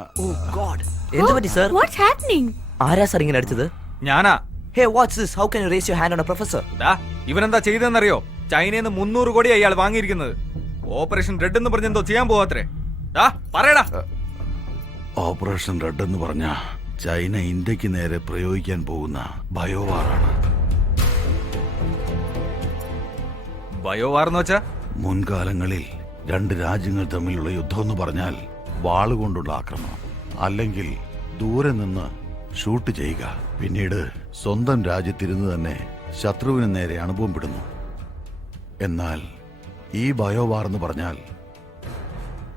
Oh God. എന്ത് പറ്റി sir? What's happening? ആരാ സർ ഇങ്ങനെ അടിച്ചത്? ഞാനാ. Hey, what's this? How can you raise your hand on a professor? ഇവനെന്താ ചെയ്തെന്നറിയോ? ചൈനയിൽ നിന്ന് 300 കോടി അയാൾ വാങ്ങിയിരിക്കുന്നത്. ഓപ്പറേഷൻ റെഡ് എന്ന് പറഞ്ഞെന്തോ ചെയ്യാൻ പോവാത്രേ. പറയടാ. ഓപ്പറേഷൻ റെഡ് എന്ന് പറഞ്ഞ ചൈന ഇന്ത്യക്ക് നേരെ പ്രയോഗിക്കാൻ പോകുന്ന ബയോവാറാണ്. ബയോവാർ എന്ന് വെച്ചാ മുൻകാലങ്ങളിൽ രണ്ട് രാജ്യങ്ങൾ തമ്മിലുള്ള യുദ്ധം എന്ന് പറഞ്ഞാൽ വാളുകൊണ്ടുള്ള ആക്രമണം, അല്ലെങ്കിൽ ദൂരെ നിന്ന് ഷൂട്ട് ചെയ്യുക, പിന്നീട് സ്വന്തം രാജ്യത്തിരുന്ന് തന്നെ ശത്രുവിന് നേരെ അണുബോംബിടുന്നു. എന്നാൽ ഈ ബയോവാർ എന്ന് പറഞ്ഞാൽ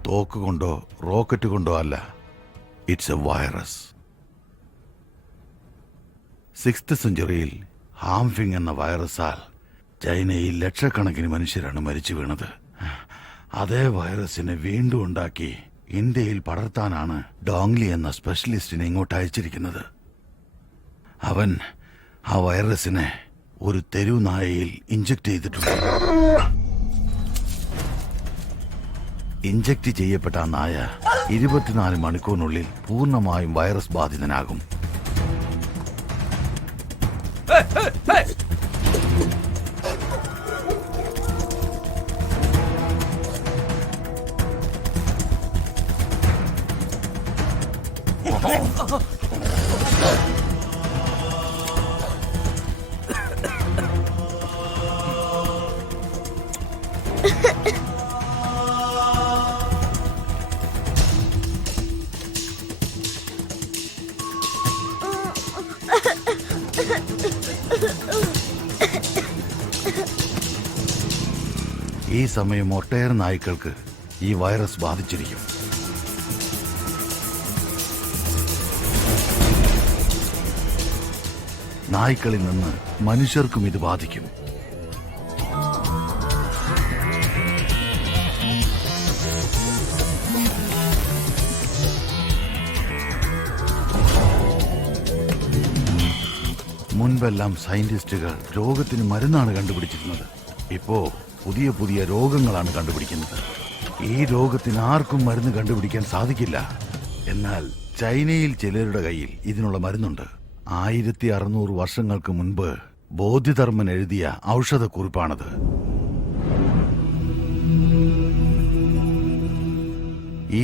തോക്ക് കൊണ്ടോ റോക്കറ്റ് കൊണ്ടോ അല്ല, ഇറ്റ്സ് എ വൈറസ്. 6th സെഞ്ചുറിയിൽ ഹാംഫിങ് എന്ന വൈറസാൽ ചൈനയിൽ ലക്ഷക്കണക്കിന് മനുഷ്യരാണ് മരിച്ചു വീണത്. അതേ വൈറസിനെ വീണ്ടും ഉണ്ടാക്കി ഇന്ത്യയിൽ പടർത്താനാണ് ഡോങ്ലി എന്ന സ്പെഷ്യലിസ്റ്റിനെ ഇങ്ങോട്ട് അയച്ചിരിക്കുന്നത്. അവൻ ആ വൈറസിനെ ഒരു തെരുവ് നായയിൽ ഇഞ്ചക്ട് ചെയ്തിട്ടുണ്ട്. ഇഞ്ചക്ട് ചെയ്യപ്പെട്ട ആ നായ 24 മണിക്കൂറിനുള്ളിൽ പൂർണ്ണമായും വൈറസ് ബാധിതനാകും. ഈ സമയം ഒട്ടേറെ നായ്ക്കൾക്ക് ഈ വൈറസ് ബാധിച്ചിരിക്കും. നായ്ക്കളിൽ നിന്ന് മനുഷ്യർക്കും ഇത് ബാധിക്കും. മുൻപെല്ലാം സയന്റിസ്റ്റുകൾ രോഗത്തിന് മരുന്നാണ് കണ്ടുപിടിച്ചിരുന്നത്. ഇപ്പോ പുതിയ പുതിയ രോഗങ്ങളാണ് കണ്ടുപിടിക്കുന്നത്. ഈ രോഗത്തിന് ആർക്കും മരുന്ന് കണ്ടുപിടിക്കാൻ സാധിക്കില്ല. എന്നാൽ ചൈനയിൽ ചിലരുടെ കയ്യിൽ ഇതിനുള്ള മരുന്നുണ്ട്. 1600 വർഷങ്ങൾക്ക് മുൻപ് ബോധിധർമ്മൻ എഴുതിയ ഔഷധക്കുറിപ്പാണത്.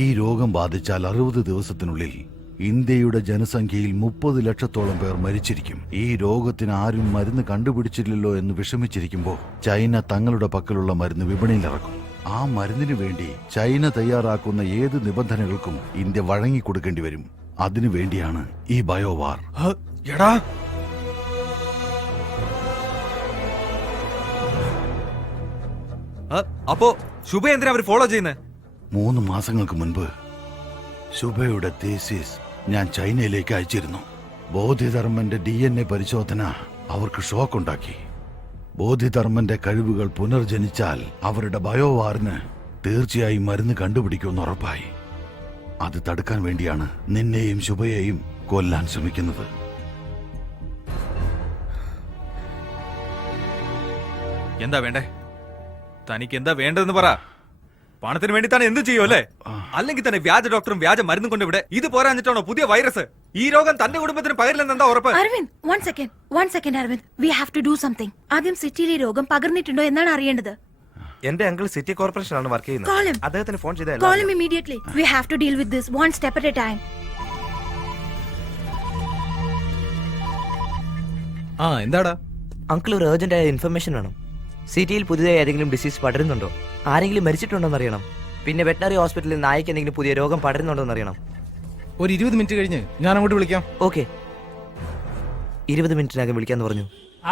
ഈ രോഗം ബാധിച്ചാൽ 60 ദിവസത്തിനുള്ളിൽ ഇന്ത്യയുടെ ജനസംഖ്യയിൽ 30 ലക്ഷത്തോളം പേർ മരിച്ചിരിക്കും. ഈ രോഗത്തിന് ആരും മരുന്ന് കണ്ടുപിടിച്ചില്ലല്ലോ എന്ന് വിഷമിച്ചിരിക്കുമ്പോൾ ചൈന തങ്ങളുടെ പക്കലുള്ള മരുന്ന് വിപണിയിലിറക്കും. ആ മരുന്നിനു വേണ്ടി ചൈന തയ്യാറാക്കുന്ന ഏത് നിബന്ധനകൾക്കും ഇന്ത്യ വഴങ്ങിക്കൊടുക്കേണ്ടി വരും. അതിനു വേണ്ടിയാണ് ഈ ബയോവാർ. അപ്പോ ശുഭ എന്തിനാ അവർ ഫോളോ ചെയ്യുന്നത്? 3 മാസങ്ങൾക്ക് മുൻപ് ശുഭയുടെ തീസിസ് ഞാൻ ചൈനയിലേക്ക് അയച്ചിരുന്നു. ബോധിധർമ്മന്റെ DNA പരിശോധന അവർക്ക് ഷോക്കുണ്ടാക്കി. ബോധിധർമ്മന്റെ കഴിവുകൾ പുനർജനിച്ചാൽ അവരുടെ ബയോവാറിന് തീർച്ചയായും മരുന്ന് കണ്ടുപിടിക്കുമെന്ന് ഉറപ്പായി. അത് തടുക്കാൻ വേണ്ടിയാണ് നിന്നെയും ശുഭയെയും കൊല്ലാൻ ശ്രമിക്കുന്നത്. എന്താ വേണ്ടേ? തനിക്ക് എന്താ വേണ്ടതെന്ന് പറ. പണത്തിന് വേണ്ടി തന്നെ എന്ത് ചെയ്യും അല്ലേ? അല്ലെങ്കിൽ തന്നെ വ്യാജ ഡോക്ടറും വ്യാജ മരുന്നും കൊണ്ട് ഇവിടെ ഇത് പോരാഞ്ഞിട്ടാണോ പുതിയ വൈറസ്? ഈ രോഗം തന്റെ കുടുംബത്തിന് പകരില്ലെന്ന് എന്താ ഉറപ്പ്? Aravind, one second Aravind, we have to do something. ആദ്യം സിറ്റിയിൽ ഈ രോഗം പകർന്നിട്ടുണ്ടോ എന്നാണ് അറിയേണ്ടത്. എന്റെ അങ്കിൾ സിറ്റി കോർപ്പറേഷനിലാണ് വർക്ക് ചെയ്യുന്നത്. അദ്ദേഹത്തിന് ഫോൺ ചെയ്താൽ Call him immediately. We have to deal with this one step at a time. എന്താടാ? അങ്കിൾ, ഒരു അർജന്റ് ആയ ഇൻഫർമേഷൻ വേണം. സിറ്റിയിൽ പുതിയതായി ഏതെങ്കിലും ഡിസീസ് പടരുന്നുണ്ടോ? ആരെങ്കിലും മരിച്ചിട്ടുണ്ടോ എന്നറിയണം. പിന്നെ വെറ്റനറി ഹോസ്പിറ്റലിൽ നായ്ക്ക് എന്തെങ്കിലും പുതിയ രോഗം പടരുന്നുണ്ടോ എന്നറിയണം. ഒരു 20 മിനിറ്റ് കഴിഞ്ഞ് ഞാൻ അങ്ങോട്ട് വിളിക്കാം. ഓക്കെ, 20 മിനിറ്റിനകം വിളിക്കാന്ന് പറഞ്ഞു.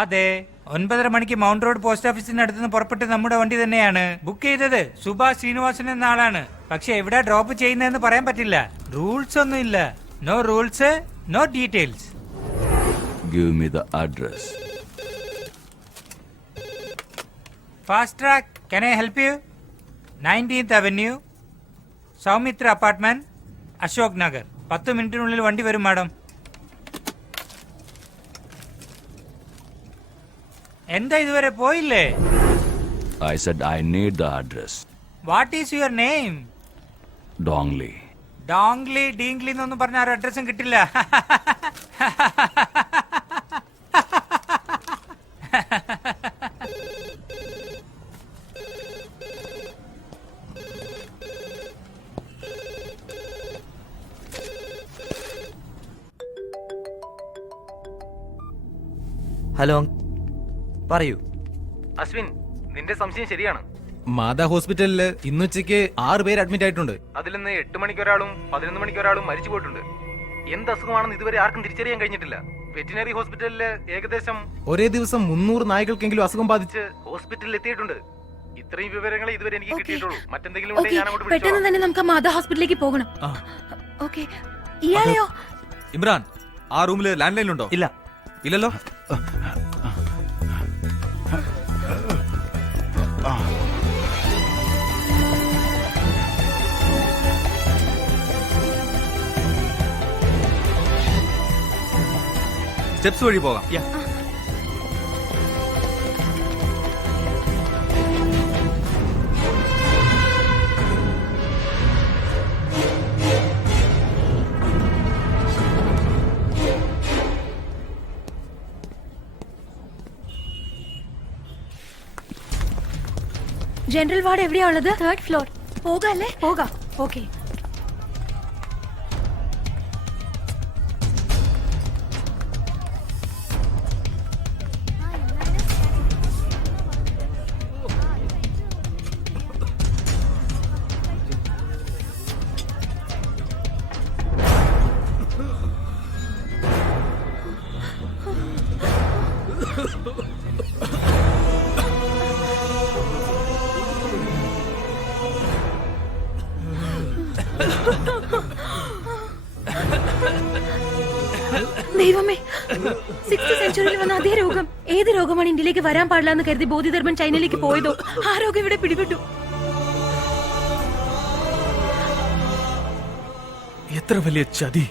അതെ, 9:30 മണിക്ക് മൗണ്ട് റോഡ് പോസ്റ്റ് ഓഫീസിന് അടുത്തുനിന്ന് പുറപ്പെട്ട് നമ്മുടെ വണ്ടി തന്നെയാണ് ബുക്ക് ചെയ്തത്. സുഭാഷ് ശ്രീനിവാസൻ എന്ന ആളാണ്. പക്ഷെ എവിടെ ഡ്രോപ്പ് ചെയ്യുന്നതെന്ന് പറയാൻ പറ്റില്ല. റൂൾസ് ഒന്നും ഇല്ല. No rules, no details. Give me the address. Fast track, can I help you? 19th Avenue, Soumitra apartment, Ashok Nagar. 10 മിനിറ്റിനുള്ളിൽ വണ്ടി വരും മാഡം. എന്താ ഇതുവരെ പോയില്ലേ? I said I need the address. What is your name? Dongli. ഡോങ്ലി ഡീങ്ലി എന്നൊന്നും പറഞ്ഞ ആരും അഡ്രസ്സും കിട്ടില്ല. ഹലോ പറയൂ. അശ്വിൻ, നിന്റെ സംശയം ശരിയാണ്. മാതാ ഹോസ്പിറ്റലില് ഇന്നുച്ചയ്ക്ക് 6 പേര് അഡ്മിറ്റ് ആയിട്ടുണ്ട്. അതിൽ നിന്ന് 8 മണിക്കൊരാളും 11 മണിക്കൊരാളും മരിച്ചു പോയിട്ടുണ്ട്. എന്ത് അസുഖമാണെന്ന് ഇതുവരെ ആർക്കും തിരിച്ചറിയാൻ കഴിഞ്ഞിട്ടില്ല. വെറ്റിനറി ഹോസ്പിറ്റലില് ഏകദേശം ഒരേ ദിവസം 300 നായ്ക്കൾക്കെങ്കിലും അസുഖം ബാധിച്ച് ഹോസ്പിറ്റലിൽ എത്തിയിട്ടുണ്ട്. ഇത്രയും വിവരങ്ങൾ ഇതുവരെ എനിക്ക് Okay. കിട്ടിയിട്ടുള്ളൂ. മറ്റെന്തെങ്കിലും ഓക്കെ, ഉണ്ടെങ്കിൽ ഞാൻ അങ്ങോട്ട് പെട്ടെന്ന് വിളിച്ചോളാം. തന്നെ നമുക്ക് മാതാ ഹോസ്പിറ്റലിലേക്ക് പോകണം. ആ. ഓക്കെ, ഇയാളെയോ? ഇമ്രാൻ, ആ റൂമില് ലാൻഡ് ലൈനിലുണ്ടോ? ഇല്ല. ഇല്ലല്ലോ. സ്റ്റെപ്സ് വഴി പോകാം. ജനറൽ വാർഡ് എവിടെയാ ഉള്ളത്? 3rd floor. പോകാല്ലേ? പോകാം. ഓക്കെ. ദൈവമേ, 6th സെഞ്ചുറിയിൽ വന്ന അതേ രോഗം. ഏത് രോഗമാണ് ഇന്ത്യയിലേക്ക് വരാൻ പാടില്ല എന്ന് കരുതി ബോധിധർമ്മൻ ചൈനയിലേക്ക് പോയതോ ആ രോഗം ഇവിടെ പിടിപെട്ടു. എത്ര വലിയ ചതി!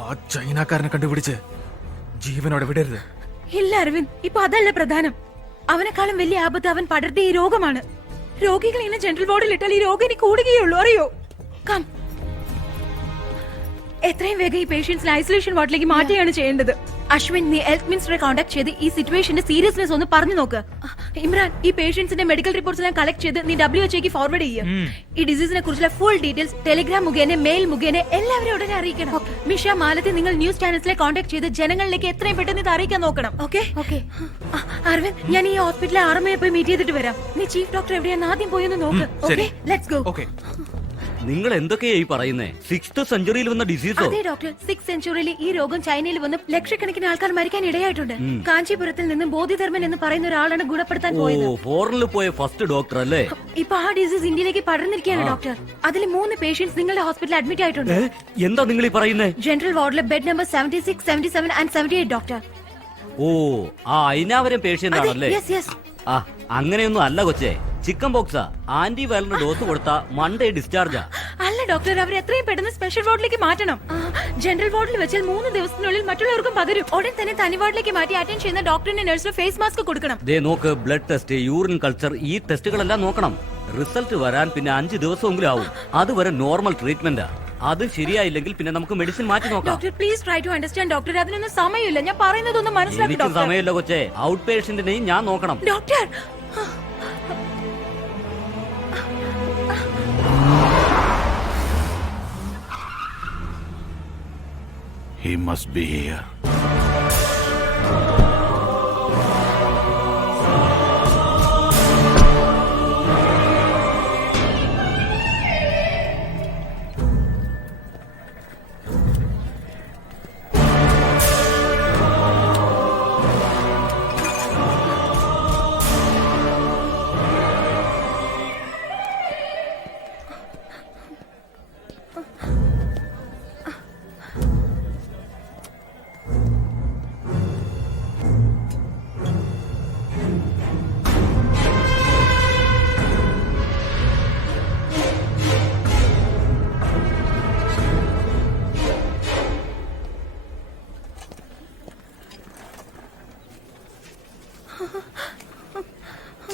ആ ചൈനക്കാരനെ കണ്ടുപിടിച്ച് ജീവനോടെ വിടരുത്. ഇല്ല അരവിന്ദ്, ഇപ്പൊ അതല്ല പ്രധാനം. അവനെക്കാളും വലിയ ആപത്ത് അവൻ പടർത്തിയ ഈ രോഗമാണ്. രോഗികൾ ഇങ്ങനെ ജനറൽ വാർഡിൽ ഇട്ടാൽ ഈ രോഗം ഇനി കൂടുകയുള്ളൂ, അറിയോ? കം, എത്രയും വേഗം ഈ പേഷ്യൻസിനെ ഐസൊലേഷൻ വാർഡിലേക്ക് മാറ്റുകയാണ് ചെയ്യേണ്ടത്. അശ്വിൻ, നീ ഹെൽത്ത് മിനിസ്റ്ററെ കോൺടാക്ട് ചെയ്ത് ഈ സിറ്റുവേഷന്റെ സീരിയസ്നെസ് ഒന്ന് പറഞ്ഞു നോക്ക്. ഇമ്രാൻ, ഈ പേഷ്യൻസിന്റെ മെഡിക്കൽ റിപ്പോർട്ട്സ് എല്ലാം കളക്ട് ചെയ്ത് നീ WHO ഫോർവേഡ് ചെയ്യുക. ഈ ഡിസീസിനെ കുറിച്ചുള്ള ഫുൾ ഡീറ്റെയിൽസ് ടെലിഗ്രാം മുഖേന, മെയിൽ മുഖേന എല്ലാവരും ഉടനെ അറിയിക്കണം. മിഷ, മാലതി, നിങ്ങൾ ന്യൂസ് ചാനൽസിലെ കോൺടാക്ട് ചെയ്ത് ജനങ്ങളിലേക്ക് എത്രയും പെട്ടെന്ന് ഇത് അറിയിക്കാൻ നോക്കണം. ഓക്കെ? അരവിന്ദ്, ഞാൻ ഈ ഹോസ്പിറ്റലിലെ ആർമയെ പോയി മീറ്റ് ചെയ്തിട്ട് വരാം. നീ ചീഫ് ഡോക്ടർ എവിടെയാന്ന് ആദ്യം പോയി ഒന്ന് നോക്ക്. Okay, let's go. ഓക്കെ. നിങ്ങൾ എന്തൊക്കെയായി പറയുന്നേ? 6th സെഞ്ചുറിയിൽ വന്ന ഡിസീസോ? അതെ ഡോക്ടർ, 6th സെഞ്ചുറിയിൽ ഈ രോഗം ചൈനയിൽ വന്ന് ലക്ഷക്കണക്കിന് ആൾക്കാർ മരിക്കാൻ ഇടയായിട്ടുണ്ട്. കാഞ്ചീപുരത്തിൽ നിന്ന് ബോധിധർമ്മൻ എന്ന് പറയുന്ന ഒരാളാണ് ഗുണപ്പെടുത്താൻ പോയത്. ഫോറിനിൽ പോയ ഫസ്റ്റ് ഡോക്ടർ അല്ലേ? ഇപ്പൊ ആ ഡിസീസ് ഇന്ത്യയിലേക്ക് പടർന്നിരിക്കുകയാണ് ഡോക്ടർ. അതിൽ 3 പേഷ്യൻസ് നിങ്ങളുടെ ഹോസ്പിറ്റലിൽ അഡ്മിറ്റ് ആയിട്ടുണ്ട്. എന്താ നിങ്ങൾ ഈ പറയുന്നേ? ജനറൽ വാർഡിലെ ബെഡ് നമ്പർ 76, 77 ആൻഡ് 78 ഡോക്ടർ. ഓ, ആ അയിനാവരം പേഷ്യന്റ് ആണല്ലേ? ആ, അങ്ങനെയൊന്നും അല്ല കൊച്ചേ, ചിക്കൻ ബോക്സാ. ആന്റി വൈറലിന് ഡോസ് കൊടുത്ത മൺഡേ ഡിസ്ചാർജാ. അല്ല ഡോക്ടർ, അവർ എത്രയും പെട്ടെന്ന് സ്പെഷ്യൽ വാർഡിലേക്ക് മാറ്റണം. ജനറൽ വാർഡിൽ വെച്ചാൽ 3 ദിവസത്തിനുള്ളിൽ മറ്റുള്ളവർക്കും പകരും. ഉടൻ തന്നെ തനി വാർഡിലേക്ക് മാറ്റി അറ്റൻഡ് ചെയ്യുന്ന ഡോക്ടറിന്റെ നഴ്സിന് ഫേസ് മാസ്ക് കൊടുക്കണം. ദേ നോക്ക്, ബ്ലഡ് ടെസ്റ്റ്, യൂറിൻ കൾച്ചർ, ഈ ടെസ്റ്റുകളെല്ലാം നോക്കണം. റിസൾട്ട് വരാൻ പിന്നെ 5 ദിവസമെങ്കിലും ആവും. അതുവരെ നോർമൽ ട്രീറ്റ്മെന്റാ. അത് ശരിയായില്ലെങ്കിൽ പിന്നെ നമുക്ക് മെഡിസിൻ മാറ്റി നോക്കാം. Doctor please try to understand doctor. അതിനൊന്നും സമയമില്ല. ഞാൻ പറയുന്നതൊന്നും മനസ്സിലാക്കി എനിക്ക് ഡോക്ടർ. സമയമില്ല കൊച്ചേ, ഔട്ട് പേഷ്യന്റിനെയും ഞാൻ നോക്കണം. Doctor, He must be here.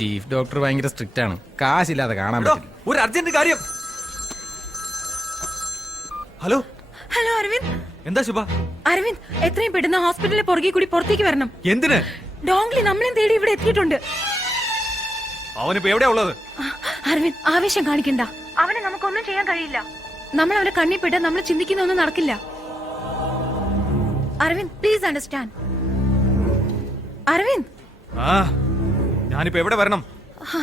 Chief doctor ഭയങ്കര സ്ട്രിക്റ്റ് ആണ്. കാശില്ലാതെ കാണാൻ പറ്റില്ല. ഒരു അർജന്റ് കാര്യം. Hello hello Aravind. എന്താ ശുഭ? അരവിന്ദ്, എത്രയും പെട്ടെന്ന് ഹോസ്പിറ്റലിലെ പുറകെ കൂടി പുറത്തേക്ക് വരണം. എന്തിന്? ഡോങ്ലി നമ്മളെയും തേടി ഇവിടെ എത്തിയിട്ടുണ്ട്. അവനിപ്പോ എവിടെയാ ഉള്ളത്? അരവിന്ദ്, ആവേശം കാണിക്കണ്ട. അവനെ നമുക്കൊന്നും ചെയ്യാൻ കഴിയില്ല. നമ്മൾ അവനെ കണ്ണിപ്പെട്ട് നമ്മൾ ചിന്തിക്കുന്ന ഒന്നും നടക്കില്ല. Aravind, please understand. അരവിന്ദ്, ആ ഞാനിപ്പോ എവിടെ വരണം?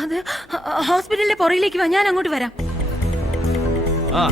അത് ഹോസ്പിറ്റലിലെ പുറകിലേക്ക് വാ, ഞാൻ അങ്ങോട്ട് വരാം. ആ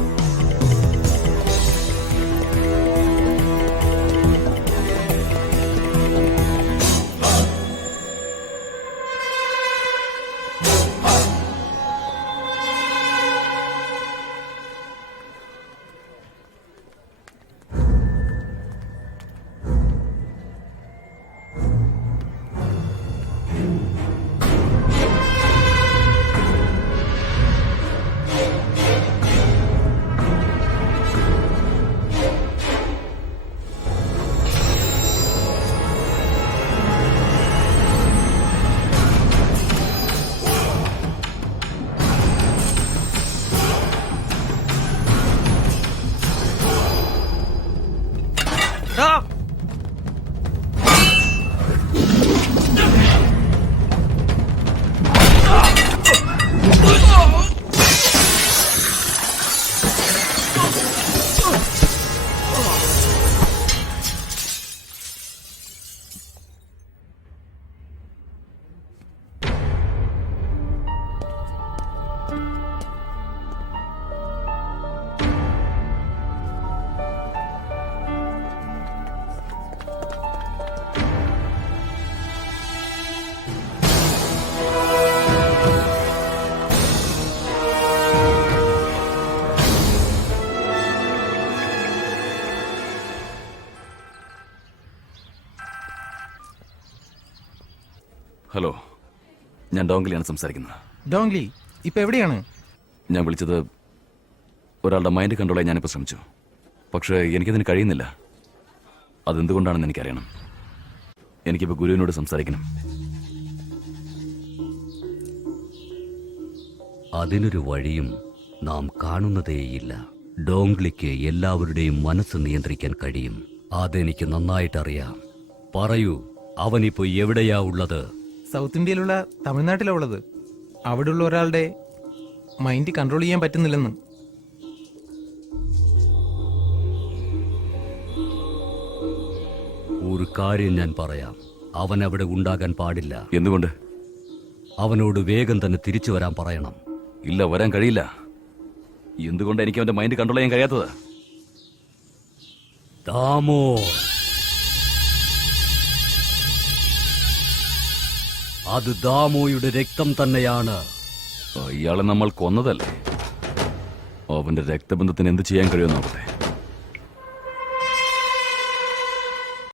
ഹലോ, ഞാൻ ഡോങ്ലിയാണ് സംസാരിക്കുന്നത്. ഡോങ്ലി ഇപ്പൊ എവിടെയാണ്? ഞാൻ വിളിച്ചത് ഒരാളുടെ മൈൻഡ് കൺട്രോൾ ചെയ്യാൻ ഞാനിപ്പോൾ ശ്രമിച്ചു. പക്ഷേ എനിക്കതിന് കഴിയുന്നില്ല. അതെന്തുകൊണ്ടാണെന്ന് എനിക്കറിയണം. എനിക്കിപ്പോൾ ഗുരുവിനോട് സംസാരിക്കണം. അതിനൊരു വഴിയും നാം കാണുന്നതേയില്ല. ഡോങ്ലിക്ക് എല്ലാവരുടെയും മനസ്സ് നിയന്ത്രിക്കാൻ കഴിയും. അതെനിക്ക് നന്നായിട്ടറിയാം. പറയൂ, അവനിപ്പോ എവിടെയാ ഉള്ളത്? സൗത്ത് ഇന്ത്യയിലുള്ള തമിഴ്നാട്ടിലാ ഉള്ളത്. അവിടെയുള്ള ഒരാളുടെ മൈൻഡ് കൺട്രോൾ ചെയ്യാൻ പറ്റുന്നില്ലെന്ന്. ഒരു കാര്യം ഞാൻ പറയാം, അവൻ അവിടെ ഉണ്ടാകാൻ പാടില്ല. എന്തുകൊണ്ട്? അവനോട് വേഗം തന്നെ തിരിച്ചു വരാൻ പറയണം. ഇല്ല, വരാൻ കഴിയില്ല. എന്തുകൊണ്ട് എനിക്ക് അവന്റെ മൈൻഡ് കൺട്രോൾ ചെയ്യാൻ കഴിയാത്തത്? ദാമോ, അത് ദാമോയുടെ രക്തം തന്നെയാണ്. ഇയാളെ നമ്മൾ കൊന്നതല്ലേ? അവന്റെ രക്തബന്ധത്തിന് എന്ത് ചെയ്യാൻ കഴിയുമെന്ന് നോക്കട്ടെ.